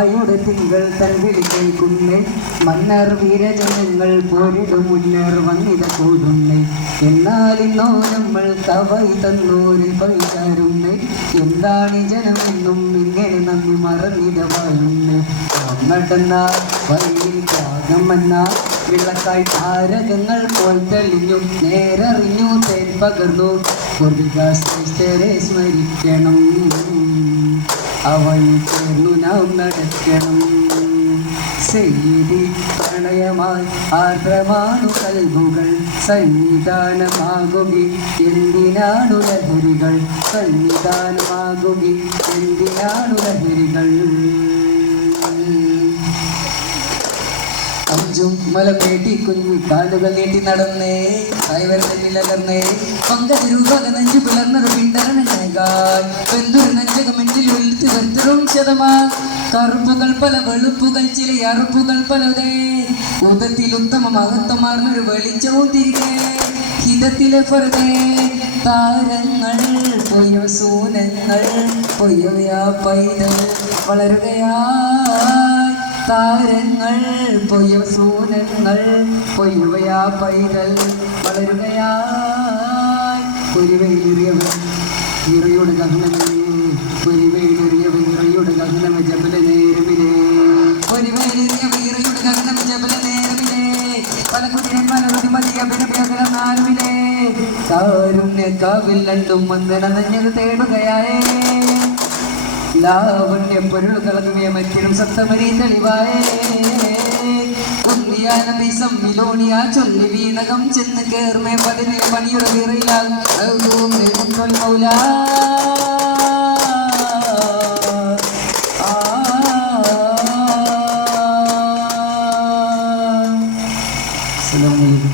ആയുടെ തിങ്കൾ തൻ വിളി കേൾക്കുന്നേ മന്നർ വീരജനങ്ങൾ പോരിടും മുന്നേർ വന്നിത കൂടുന്നേ. എന്നാൽ നമ്മൾ തവൈ തന്നോരിൽ പൈകാരുന്നേ എന്താണ് ജനമെന്നും ഇങ്ങനെ നന്ദി മറന്നിട വാഴുന്നേ. വന്നിട്ടെന്ന വഴിയിൽ ത്യാഗമെന്ന വിളക്കായി താരകങ്ങൾ പോൽ തെളിഞ്ഞു. നേരറിഞ്ഞു തേൻ പകർന്നു. സ്മരിക്കണം. അവൻ ചേർന്നു നാം നടക്കണം. ചെയ്തി പ്രണയമായി ആർദ്രമാണു കൽബുകൾ. സന്നിധാനമാകുകി എന്തിനാണു ലഹരികൾ? സന്നിധാനമാകുകി എന്തിനാണു ലഹരികൾ? അഞ്ചും മലം നീട്ടി കുഞ്ഞു കാലുകൾ നീട്ടി നടന്നേ കൈവരലിലകർന്നേ പങ്കതിരൂപക നെഞ്ചു പിളർന്നൊരു നെഞ്ചകമെഞ്ചിൽ ഒഴുത്ത് വെത്തറും ശതമാ കറുപ്പുകൾ പല വെളുപ്പുകൾ ചില അറുപ്പുകൾ പലതേ ഉദത്തിൽ ഉത്തമ മഹത്വമാർന്നൊരു വെളിച്ചവും തിരികെ. ഹിതത്തിലെ പുറതേ താരങ്ങൾ പൊയ്യ സൂനങ്ങൾ പൊയ്യവയാ പൈതൽ വളരുകയാ താരങ്ങൾ പൊയ്യ സൂനങ്ങൾ പൊയ്യവയാ പൈതൽ വളരുകയാ കുരുവയിലിറിയവൻ ഇറയുടെ ഗഹനമേ കാവിൽ രണ്ടും തേടുകയായേ ലാവണ്യ പൊരുളുകളകുകയെ മറ്റിനും സപ്തമരി തെളിവായേ ചൊല്ലി വീണകം ചെന്ന് കേർമേ പതിനെ പണിയുടെ വീറയിലാകും മൗലാ Assalamualaikum.